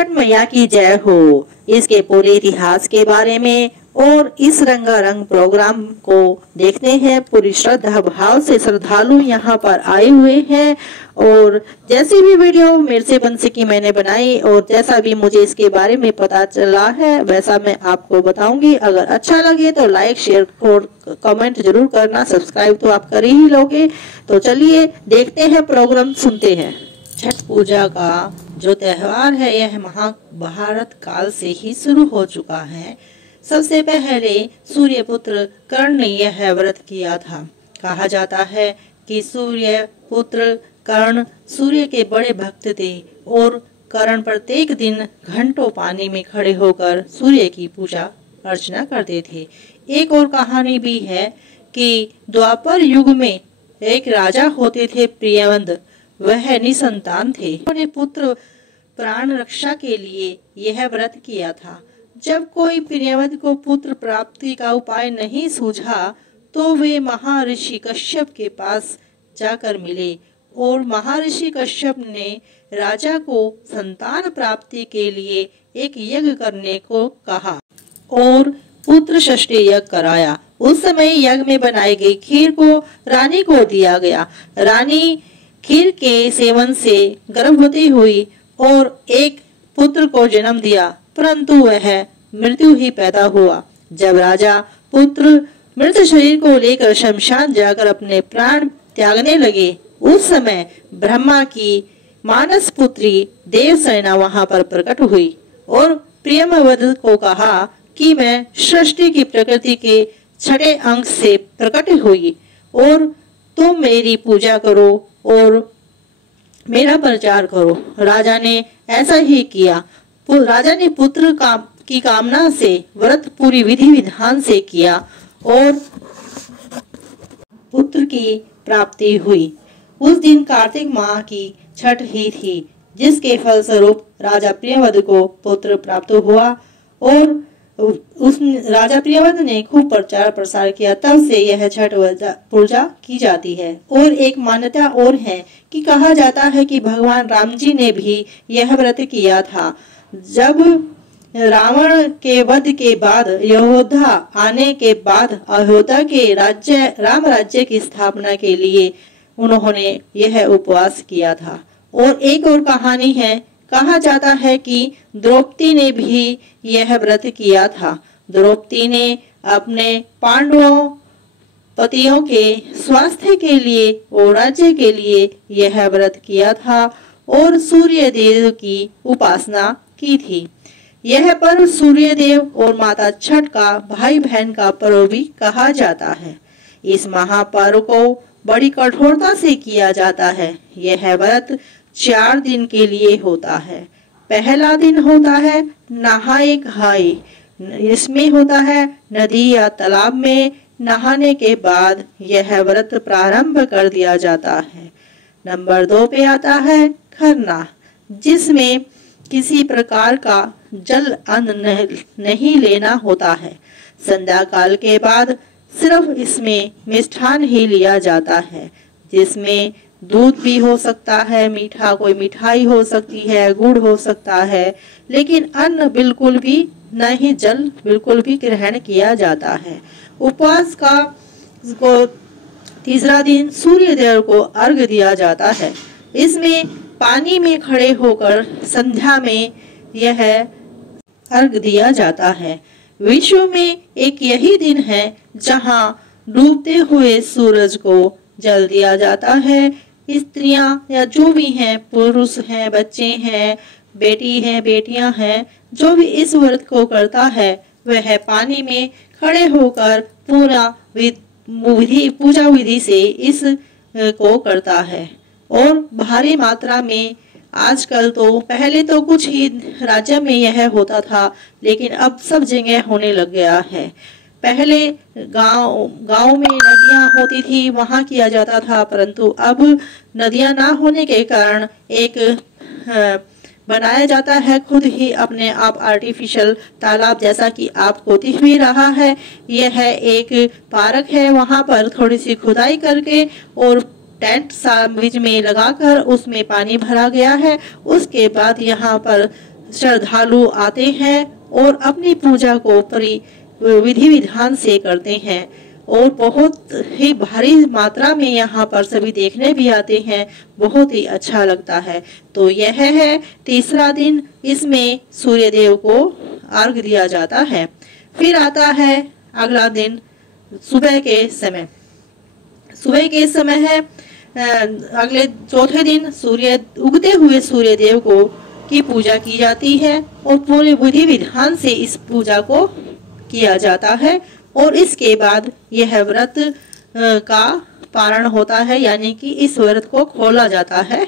छठ मैया की जय हो। इसके पूरे इतिहास के बारे में और इस रंगारंग प्रोग्राम को देखते हैं पूरी श्रद्धा भाव से श्रद्धालु यहाँ पर आए हुए हैं। और जैसी भी वीडियो मेरे से बन सकी मैंने बनाई और जैसा भी मुझे इसके बारे में पता चला है वैसा मैं आपको बताऊंगी। अगर अच्छा लगे तो लाइक शेयर और कमेंट जरूर करना, सब्सक्राइब तो आप कर ही लोगे। तो चलिए देखते हैं प्रोग्राम, सुनते हैं। छठ पूजा का जो त्योहार है यह महाभारत काल से ही शुरू हो चुका है। सबसे पहले सूर्य पुत्र कर्ण ने यह व्रत किया था। कहा जाता है कि सूर्य पुत्र कर्ण सूर्य के बड़े भक्त थे और कर्ण प्रत्येक दिन घंटों पानी में खड़े होकर सूर्य की पूजा अर्चना करते थे। एक और कहानी भी है कि द्वापर युग में एक राजा होते थे प्रियवंत, वह निसंतान थे। उन्होंने पुत्र प्राण रक्षा के लिए यह व्रत किया था। जब कोई प्रियवंत को पुत्र प्राप्ति का उपाय नहीं सूझा तो वे महर्षि कश्यप के पास जाकर मिले और महर्षि कश्यप ने राजा को संतान प्राप्ति के लिए एक यज्ञ करने को कहा और पुत्र षष्ठी यज्ञ कराया। उस समय यज्ञ में बनाई गई खीर को रानी को दिया गया। रानी खीर के सेवन से गर्भवती हुई और एक पुत्र को जन्म दिया, परंतु वह मृत्यु ही पैदा हुआ। जब राजा पुत्र मृत शरीर को लेकर शमशान जाकर अपने प्राण त्यागने लगे, उस समय ब्रह्मा की मानस पुत्री देवसेना वहां पर प्रकट हुई और प्रियव्रत को कहा कि मैं सृष्टि की प्रकृति के छठे अंग से प्रकट हुई और तुम मेरी पूजा करो और मेरा प्रचार करो। राजा ने ऐसा ही किया। राजा ने पुत्र की कामना से व्रत पूरी विधि विधान से किया और पुत्र की प्राप्ति हुई। उस दिन कार्तिक माह की छठ ही थी, जिसके फलस्वरूप राजा प्रियव्रत को पुत्र प्राप्त हुआ और उस राजा प्रियव्रत ने खूब प्रचार प्रसार किया। तब से यह छठ पूजा की जाती है। और एक मान्यता और है कि कहा जाता है कि भगवान राम जी ने भी यह व्रत किया था। जब रावण के वध के बाद अयोध्या आने के बाद अयोध्या के राम राज्य की स्थापना के लिए उन्होंने यह उपवास किया था। और एक और कहानी है, कहा जाता है कि द्रौपदी ने भी यह व्रत किया था। द्रौपदी ने अपने पांडवों पतियों के स्वास्थ्य के लिए और राज्य के लिए यह व्रत किया था और सूर्य देव की उपासना की थी। यह पर्व सूर्य देव और माता छठ का भाई बहन का पर्व भी कहा जाता है। इस महापर्व को बड़ी कठोरता से किया जाता है। यह व्रत 4 दिन के लिए होता है। पहला दिन होता है नहाए खाए। इसमें होता है नदी या तालाब में नहाने के बाद यह व्रत प्रारंभ कर दिया जाता है। नंबर 2 पे आता है खरना, जिसमें किसी प्रकार का जल अन्न नहीं लेना होता है। संध्या काल के बाद सिर्फ इसमें मिष्ठान ही लिया जाता है, जिसमें दूध भी हो सकता है, मीठा कोई मिठाई हो सकती है, गुड़ हो सकता है, लेकिन अन्न बिल्कुल भी नहीं, जल बिल्कुल भी ग्रहण किया जाता है। उपवास को तीसरा दिन सूर्य देव को अर्घ दिया जाता है। इसमें पानी में खड़े होकर संध्या में यह अर्घ दिया जाता है। विश्व में एक यही दिन है जहां डूबते हुए सूरज को जल दिया जाता है। स्त्रियां या जो भी हैं, पुरुष हैं, बच्चे हैं, बेटी हैं, बेटियां हैं, जो भी इस व्रत को करता है वह पानी में खड़े होकर पूरा पूजा विधि से इस को करता है। और भारी मात्रा में आजकल तो, पहले तो कुछ ही राज्य में यह होता था, लेकिन अब सब जगह होने लग गया है। पहले गांव में नदियां होती थी, वहां किया जाता था, परंतु अब नदियां ना होने के कारण एक बनाया जाता है खुद ही अपने आप आर्टिफिशियल तालाब, जैसा कि आपको दिख भी रहा है। यह एक पार्क है, वहां पर थोड़ी सी खुदाई करके और टेंट बीच में लगाकर उसमें पानी भरा गया है। उसके बाद यहाँ पर श्रद्धालु आते हैं और अपनी पूजा को विधि विधान से करते हैं और बहुत ही भारी मात्रा में यहाँ पर सभी देखने भी आते हैं। बहुत ही अच्छा लगता है। तो यह है तीसरा दिन, इसमें सूर्य देव को अर्घ दिया जाता है। फिर आता है अगला दिन सुबह के समय। सुबह के समय है अगले चौथे दिन उगते हुए सूर्य देव को की पूजा की जाती है और पूरे विधि विधान से इस पूजा को किया जाता है और इसके बाद यह व्रत का पारण होता है, यानी कि इस व्रत को खोला जाता है।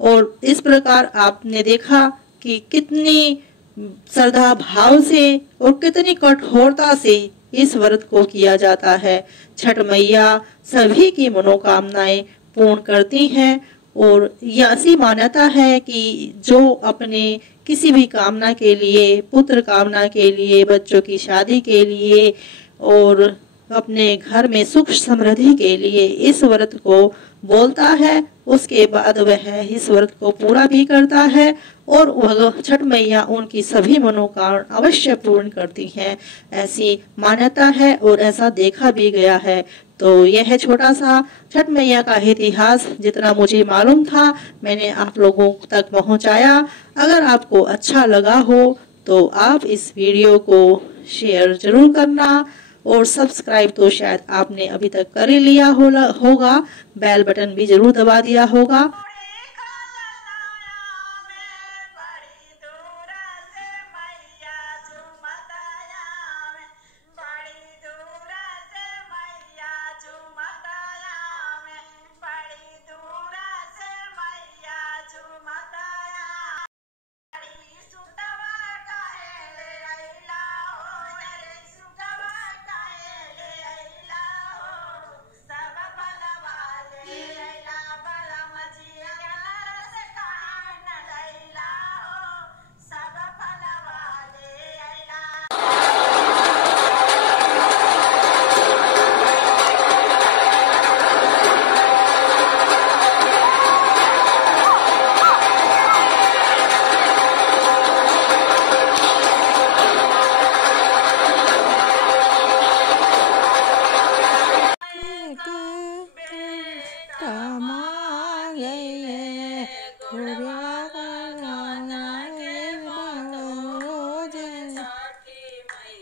और इस प्रकार आपने देखा कि कितनी श्रद्धा भाव से और कितनी कठोरता से इस व्रत को किया जाता है। छठ मैया सभी की मनोकामनाएं पूर्ण करती हैं और यह ऐसी मान्यता है कि जो अपने किसी भी कामना के लिए, पुत्र कामना के लिए, बच्चों की शादी के लिए और अपने घर में सुख समृद्धि के लिए इस व्रत को बोलता है, उसके बाद वह इस व्रत को पूरा भी करता है और वह छठ मैया उनकी सभी मनोकामना अवश्य पूर्ण करती हैं। ऐसी मान्यता है और ऐसा देखा भी गया है। तो यह छोटा सा छठ मैया का इतिहास जितना मुझे मालूम था मैंने आप लोगों तक पहुंचाया। अगर आपको अच्छा लगा हो तो आप इस वीडियो को शेयर जरूर करना और सब्सक्राइब तो शायद आपने अभी तक कर ही लिया होगा, बेल बटन भी जरूर दबा दिया होगा।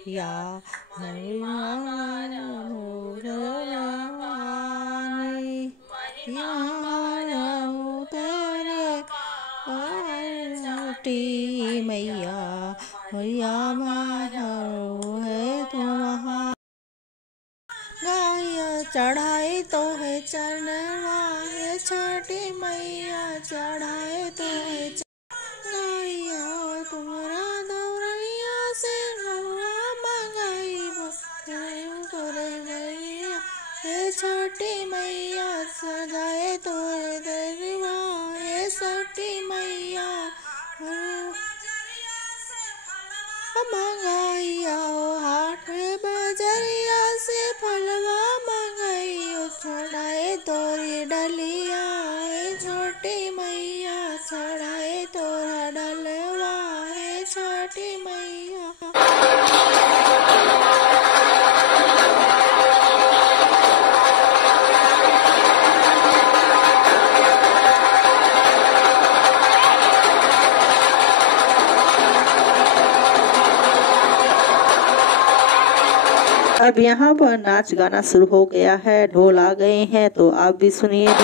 या मैया मैया है तुम्हारा गाय चढ़ाए तो है चनवा है छठी मैया चढ़ाए तो है गाया तुम्हारा दौड़िया से छठी मैया सजाए तो दरवा है छठी मैया मंगाइया हाट बजरिया से फलवा मंगाइयो चढ़ाए तोरी डलिया है छठी मैया चढ़ाए तोरा डलवा है छठी मैया। अब यहाँ पर नाच गाना शुरू हो गया है, ढोल आ गए हैं, तो आप भी सुनिए।